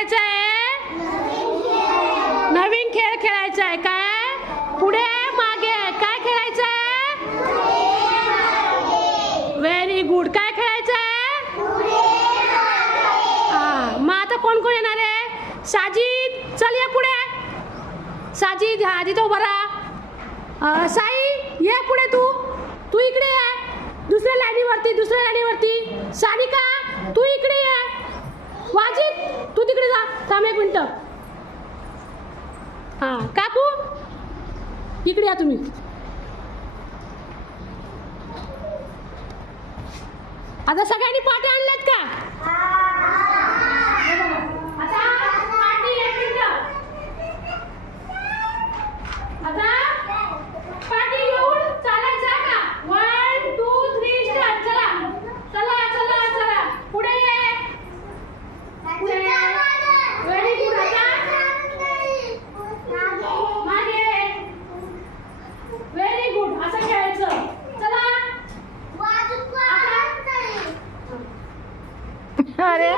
करायचा आहे? नवीन खेळ खेळायचा आहे काय पुढे मागे काय खेळायचं आहे? व्हेरी गुड काय खेळायचं आहे? हा मग आता कोण कोण येणार आहे? साजिद चल या पुढे. साजिद हा आधी तो राहा साई ये पुढे तू. तू इकडे या. दुसऱ्या लाईनीवरती दुसऱ्या लाईनीवरती सानिका तू इकडे ये वाजिद तू तिकडे जा थांब एक मिनटं. हा काकू? इकडे या तुम्ही. आता सगळ्यांनी पाट्या आणल्यात का? अरे.